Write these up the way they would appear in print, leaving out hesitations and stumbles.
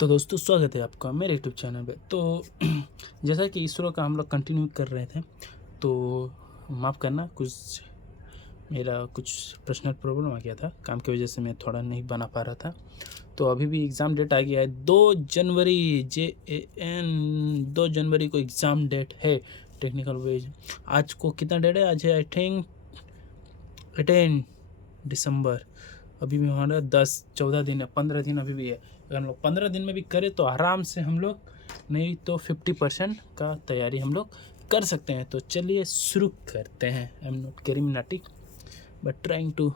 तो दोस्तों स्वागत है आपका मेरे यूट्यूब चैनल पे। तो जैसा कि इसरो का हम लोग कंटिन्यू कर रहे थे, तो माफ़ करना कुछ मेरा कुछ पर्सनल प्रॉब्लम आ गया था, काम की वजह से मैं थोड़ा नहीं बना पा रहा था। तो अभी भी एग्ज़ाम डेट आ गया है 2 जनवरी, JAN 2 जनवरी को एग्ज़ाम डेट है टेक्निकल वेज। आज को कितना डेट है? आज है आई थिंक 18 दिसंबर। अभी भी हमारा 10-14 दिन है, 15 दिन अभी भी है। अगर हम लोग 15 दिन में भी करें तो आराम से हम लोग नहीं तो 50% का तैयारी हम लोग कर सकते हैं। तो चलिए शुरू करते हैं। I am not CarryMinati but trying to.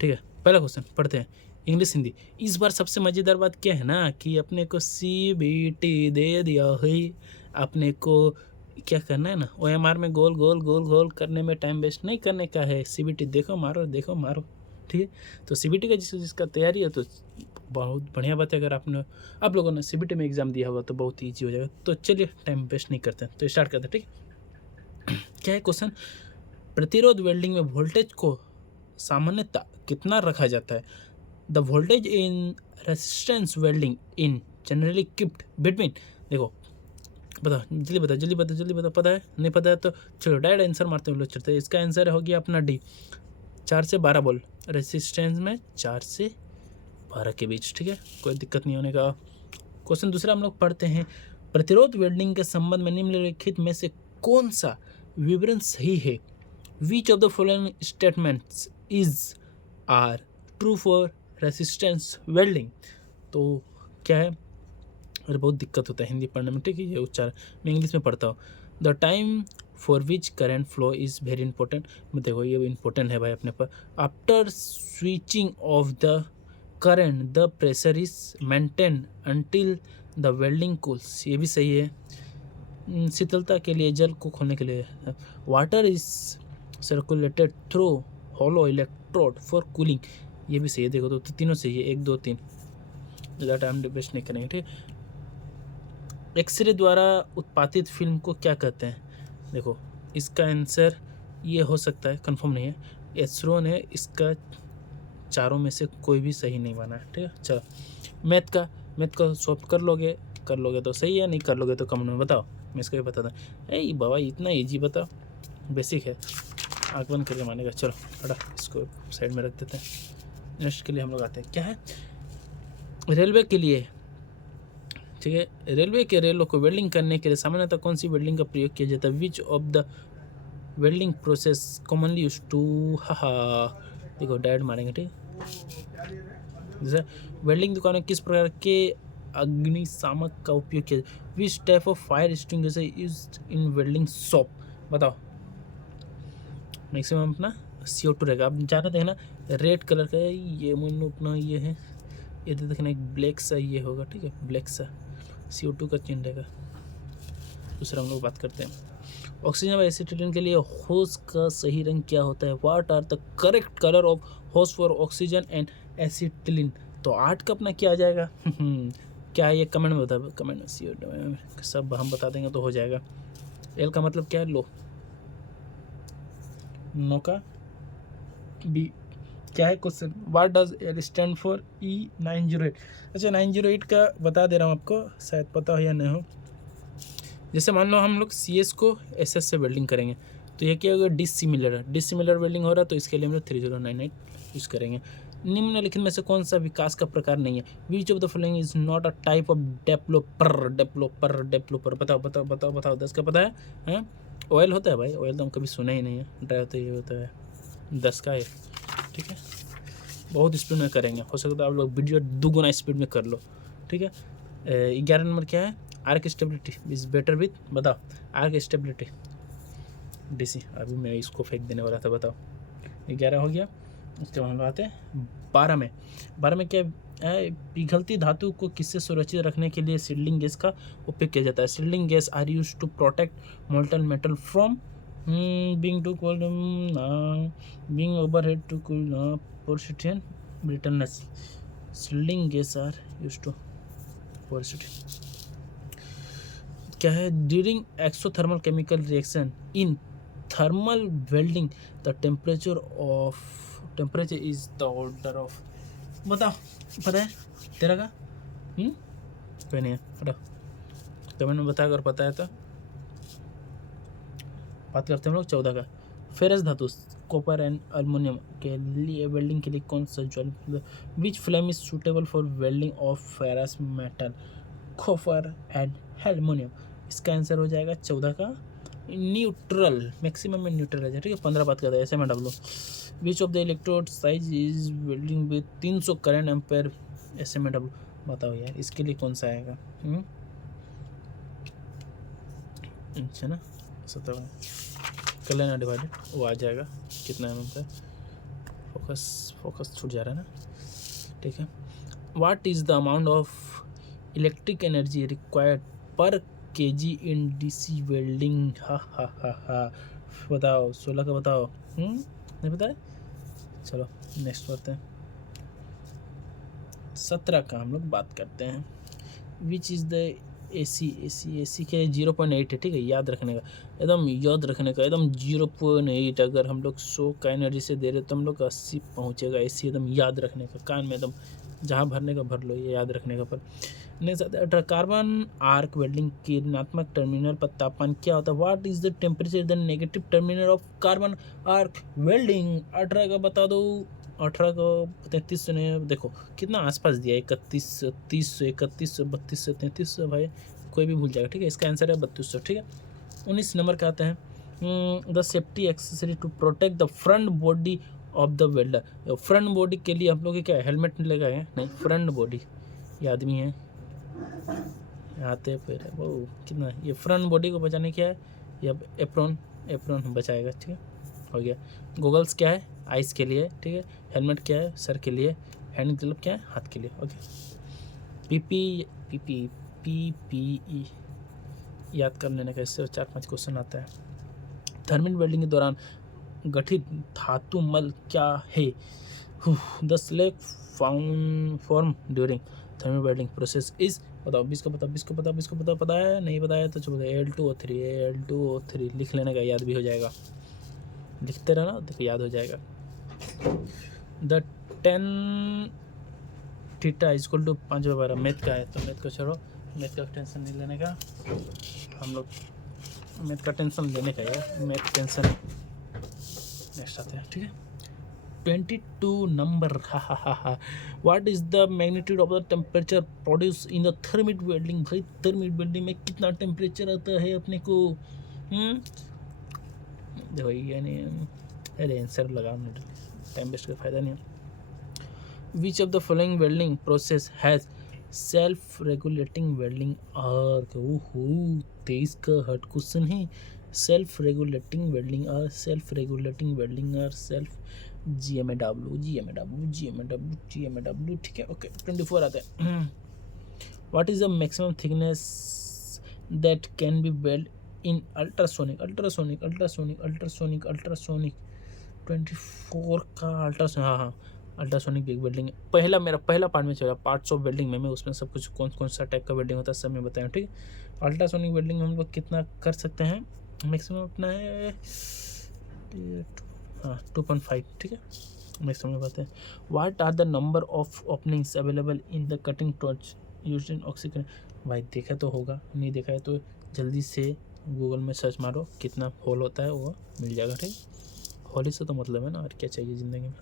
ठीक है, पहला क्वेश्चन पढ़ते हैं। इंग्लिश हिंदी। इस बार सबसे मज़ेदार बात क्या है ना कि अपने को CBT दे दिया है। अपने को क्या करना है ना, OMR में गोल गोल गोल गोल करने में टाइम वेस्ट नहीं करने का है। CBT देखो मारो देखो मारो। ठीक है, तो CBT का जिसका तैयारी है तो बहुत बढ़िया बात है। अगर आप लोगों ने CBT में एग्ज़ाम दिया होगा तो बहुत ईजी हो जाएगा। तो चलिए टाइम वेस्ट नहीं करते हैं, तो स्टार्ट करते हैं। ठीक है, क्या है क्वेश्चन? प्रतिरोध वेल्डिंग में वोल्टेज को सामान्यतः कितना रखा जाता है? The voltage in resistance welding in generally keeped between. देखो बताओ, जल्दी बताओ जल्दी बताओ जल्दी बताओ। पता है? नहीं पता है तो चलो डायरेक्ट आंसर मारते हैं लोग चलते हैं। इसका आंसर हो गया अपना डी, 4 से 12 वोल्ट रेसिस्टेंस में, 4 से 12 के बीच। ठीक है, कोई दिक्कत नहीं होने का। क्वेश्चन दूसरा हम लोग पढ़ते हैं। प्रतिरोध वेल्डिंग के संबंध में निम्नलिखित में से कौन सा विवरण सही है? Which of the following statements is are true for resistance welding? तो क्या है? अरे बहुत दिक्कत होता है हिंदी पढ़ने में। ठीक है, ये उच्चारण मैं इंग्लिश में पढ़ता हूँ। The time for which current flow is very important. देखो ये इंपॉर्टेंट है भाई अपने पर। After switching off the current the pressure is maintain until the welding cools. ये भी सही है। शीतलता के लिए, जल को खोलने के लिए। Water is circulated through hollow electrode for cooling. ये भी सही है। देखो तो तीनों सही है, 1 2 3। ज़्यादा टाइम वेस्ट नहीं करेंगे। ठीक है, एक्सरे द्वारा उत्पादित फिल्म को क्या कहते हैं? देखो इसका आंसर ये हो सकता है, कंफर्म नहीं है। इसरो ने इसका चारों में से कोई भी सही नहीं माना है। ठीक है, चलो मैथ का सॉल्व कर लोगे तो सही है, नहीं कर लोगे तो कमेंट में बताओ, मैं इसको भी बता दूँ। ए बाबा इतना ईजी बताओ, बेसिक है, आँख बंद करके मानेगा। चलो हटा, इसको साइड में रख देते हैं। नेक्स्ट के लिए हम लोग आते हैं। क्या है? रेलवे के लिए। ठीक है, रेलवे के रेलों को वेल्डिंग करने के लिए सामान्यतः कौन सी वेल्डिंग का प्रयोग किया जाता है? Which of the welding process commonly use to. हा, देखो डायरेक्ट मारेंगे। ठीक है, जैसे वेल्डिंग दुकान में किस प्रकार के अग्निशामक का उपयोग किया जाता है? Which type of fire extinguisher used in welding shop? बताओ। मैक्सिमम अपना CO2 रहेगा। आप जाना थे ना, रेड कलर का है ये, मुझे अपना ये है, ये तो देखना एक ब्लैक सा ये होगा। ठीक है, ब्लैक सा CO2 का चिन्ह रहेगा। दूसरा हम लोग बात करते हैं। ऑक्सीजन व एसिटिलीन के लिए होस का सही रंग क्या होता है? What are the correct colour of hose for oxygen and acetylene? तो 8 का अपना क्या आ जाएगा? क्या है ये? कमेंट में बता, कमेंट में CO2 सब हम बता देंगे तो हो जाएगा। एल का मतलब क्या है? लो। नो का बी। क्या है question? What does L stand for? E908। अच्छा 908 का बता दे रहा हूँ आपको, शायद पता हो या नहीं हो। जैसे मान लो हम लोग CS को SS से वेल्डिंग करेंगे तो ये क्या होगा? डिसिमिलर वेल्डिंग हो रहा है, तो इसके लिए हम लोग 3098 यूज़ करेंगे। निम्नलिखित में से कौन सा विकास का प्रकार नहीं है? Which of the following is not a type of developer? बताओ बताओ बताओ बताओ। 10 का पता है? ऑयल होता है भाई, ऑयल तो हम कभी सुना ही नहीं है। ड्राई होता है, ये होता है। 10 का है। ठीक है, बहुत स्पीड में करेंगे, हो सकता है आप लोग वीडियो 2 गुना स्पीड में कर लो। ठीक है, 11 नंबर क्या है? Arc stability is better with. बताओ आर्क स्टेबिलिटी DC। अभी मैं इसको फेंक देने वाला था, बताओ। 11 हो गया। उसके बाद हम लोग आते हैं 12 में क्या है? पिघलती धातु को किससे सुरक्षित रखने के लिए सील्डिंग गैस का उपयोग किया जाता है? Shielding gas are use to protect molten metal from being too cold, being overhead too cool porosity and brittleness. Shielding gas are use to porosity and. क्या है? During exothermal chemical reaction in thermal welding the temperature is the order of. बताओ, पता है तेरा का? कोई नहीं है, हटो। कमेंट में बताया अगर पता है तो। बात करते हैं हम लोग 14 का। फेरस धातु कॉपर एंड अल्युमिनियम के लिए वेल्डिंग के लिए कौन सा ज्वाला, which flame is suitable for welding of ferrous metal copper and aluminium. इसका आंसर हो जाएगा 14 का न्यूट्रल, मैक्सिमम में न्यूट्रल है, ठीक है। 15 बात करते हैं SMW, which of the electrode size is welding with 300 current ampere SMW। बताओ यार इसके लिए कौन सा आएगा। अच्छा ना 17 कर लेना डिवाइडेड, वो आ जाएगा कितना है मतलब, फोकस छूट जा रहा है ना, ठीक है। What is the amount of electric energy required पर kg इन DC वेल्डिंग। हा बताओ 16 का बताओ। नहीं पता है, चलो नेक्स्ट करते हैं। 17 का हम लोग बात करते हैं। विच इज़ द AC के 0.8 है, ठीक है। याद रखने का, एकदम याद रखने का, एकदम 0.8। अगर हम लोग 100 का एनर्जी से दे रहे तो हम लोग 80 पहुँचेगा। AC एकदम याद रखने का, कान में एकदम जहाँ भरने का भर लो, ये याद रखने का। पर नेक्स्ट, कार्बन आर्क वेल्डिंग के ऋणात्मक टर्मिनल पर तापमान क्या होता है। What is the temperature the negative terminal of carbon arc welding. 18 का बता दो। 18 को 33 ने देखो कितना आसपास दिया, 31, 30, 31, 32, 33, भाई कोई भी भूल जाएगा, ठीक है। इसका आंसर है 3200, ठीक है। 19 नंबर का आता है, the safety accessory to protect the front body of the welder. Front body के लिए हम लोग क्या है, हेलमेट लगाए नहीं, फ्रंट बॉडी, ये आदमी है आते फिर वो कितना, ये फ्रंट बॉडी को बचाने क्या है, ये एप्रॉन बचाएगा, ठीक है। हो गया। गॉगल्स क्या है, आइस के लिए, ठीक है। हेलमेट क्या है, सर के लिए। हैंड ग्लव क्या है, हाथ के लिए। ओके। PPE याद कर लेने का, इससे 4-5 क्वेश्चन आता है। थर्मल वेल्डिंग के दौरान गठित धातु मल क्या है। The slag form during thermal welding process is. बताओ 20 को बताओ, 20 को बताओ, 20 को बताओ। पता है नहीं बताया तो चलो Al2O3 लिख लेने का, याद भी हो जाएगा। लिखते रहना, देखो याद हो जाएगा। The 10 theta is equal to 5/12 math का है, तो मैथ को छोड़ो, मैथ का टेंशन नहीं लेने का। हम लोग मैथ का टेंशन लेने का है, मैथ टेंशन नेक्स्ट आते हैं, ठीक है। 22 number. What is the magnitude of the temperature produce in the thermit welding. भाई थर्मिट वेल्डिंग में कितना टेम्परेचर आता है अपने को। देखो यानी अरे आंसर लगा, टाइम वेस्ट का फायदा नहीं है। Which of the following welding process has self regulating welding arc. 23 का हर्ड क्वेश्चन है। Self regulating welding arc, self regulating welding arc, self GMAW, ठीक है। ओके 24 आता है। What is the maximum thickness that can be weld in ultrasonic. 24 का ultrasonic, हाँ ultrasonic big welding. मेरा पहला पार्ट में चला, पार्ट्स ऑफ वेल्डिंग में, मैं उसमें सब कुछ कौन सा टाइप का वेल्डिंग होता है सब मैं बताया, ठीक है। अल्ट्रासोनिक वेल्डिंग में हम लोग कितना कर सकते हैं, मैक्सिमम अपना है 2.5, ठीक है। मैक्सिमम बात है। What are the number of openings available in the cutting torch used in oxygen. भाई देखा तो होगा, नहीं देखा है तो जल्दी से गूगल में सर्च मारो, कितना होल होता है वो मिल जाएगा, ठीक। होली से तो मतलब है ना, और क्या चाहिए ज़िंदगी में।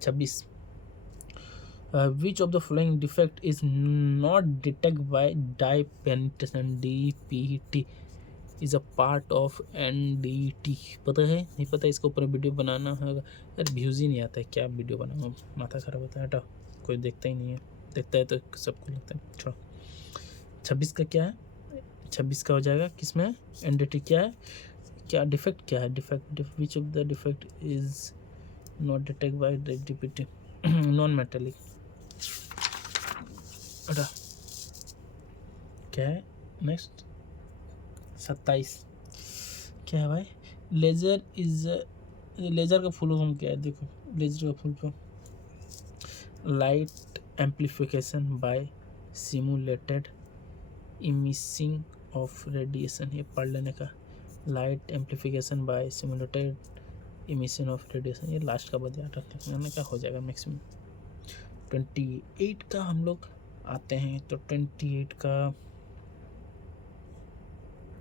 26, which of the following defect is not detect by dye penetration. DPT is a part of NDT। पता है नहीं पता, इसके ऊपर वीडियो बनाना होगा यार, व्यूज़ ही नहीं आता है, क्या वीडियो बनाऊँ, माथा खराब होता है। हटा, कोई देखता ही नहीं है, देखता है तो सबको लगता है छोड़ो। 26 का क्या है, 26 का हो जाएगा किस में, NDT क्या है, क्या डिफेक्ट क्या है, defect which of the defect is not detect by DPT। Non metallic. हटा, क्या है नेक्स्ट। 27 क्या है भाई, लेजर इज, लेजर का फुल फॉर्म क्या है, देखो लेजर का full form light amplification by simulated emission of radiation. ये पढ़ लेने का, light amplification by simulated emission of radiation. ये लास्ट का बता रखने का हो जाएगा मैक्सिमम। 28 का हम लोग आते हैं तो 28 का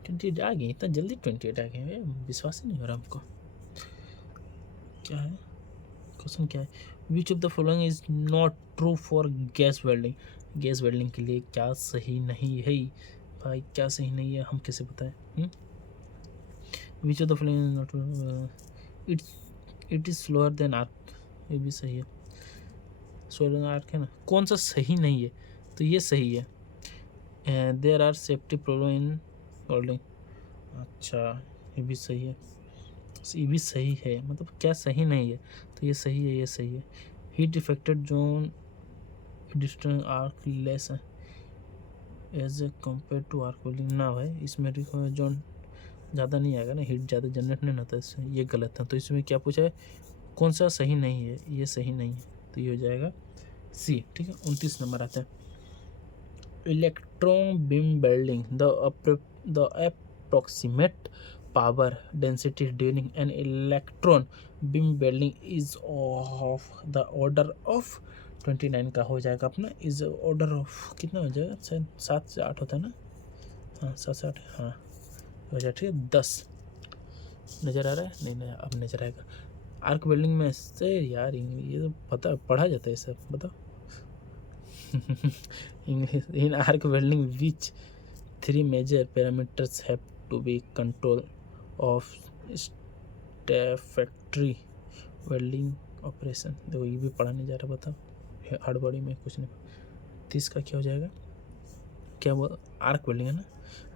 28 आ गए, इतना जल्दी 28 आ गए, विश्वास ही नहीं हो रहा हमको। क्या है क्वेश्चन, क्या है, which of the following is not true for gas welding. Gas welding के लिए क्या सही नहीं है भाई, क्या सही नहीं है, हम कैसे बताएं। विच of the following is not, it is slower then arc, ये भी सही है, स्लोअर देन आर्क है ना। कौन सा सही नहीं है, तो ये सही है। There are safety problem in welding, अच्छा ये भी सही है, ये भी सही है, मतलब क्या सही नहीं है, तो ये सही है, ये सही है। Heat affected zone distance arc less as a compare to arc welding, ना भाई इसमें जोन ज़्यादा नहीं आएगा ना, हीट ज़्यादा जनरेट नहीं होता इससे, ये गलत है। तो इसमें क्या पूछा है, कौन सा सही नहीं है, ये सही नहीं है, तो ये हो जाएगा सी। ठीक है, 29 नंबर आता है, electron beam welding, the approximate power density during an electron beam welding is of the order of 29 का हो जाएगा अपना, इज ऑर्डर ऑफ कितना हो जाएगा, शायद 7 से 8 होता है ना, हाँ 7 से 8, हाँ हो जाए। ठीक है, 10 नज़र आ रहा है, नहीं अब नज़र आएगा। आर्क वेल्डिंग में से यार ये तो पता पढ़ा जाता है सब, बताओ। in arc welding which 3 major parameters have to be control of factory welding operation, देखो ये भी पढ़ा नहीं जा रहा, बताओ हड़बड़ी में कुछ नहीं। 30 का क्या हो जाएगा, क्या वो आर्क वेल्डिंग है ना,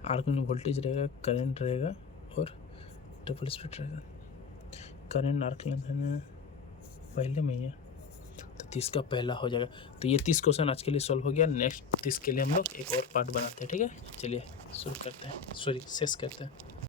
आर्क में वोल्टेज रहेगा, करंट रहेगा और डबल स्पीड रहेगा। करंट आर्क लेंथ है ना, पहले में ही है, तो 30 का पहला हो जाएगा। तो ये 30 क्वेश्चन आज के लिए सॉल्व हो गया। नेक्स्ट 30 के लिए हम लोग एक और पार्ट बनाते हैं। ठीक है, चलिए शुरू करते हैं, शेष करते हैं।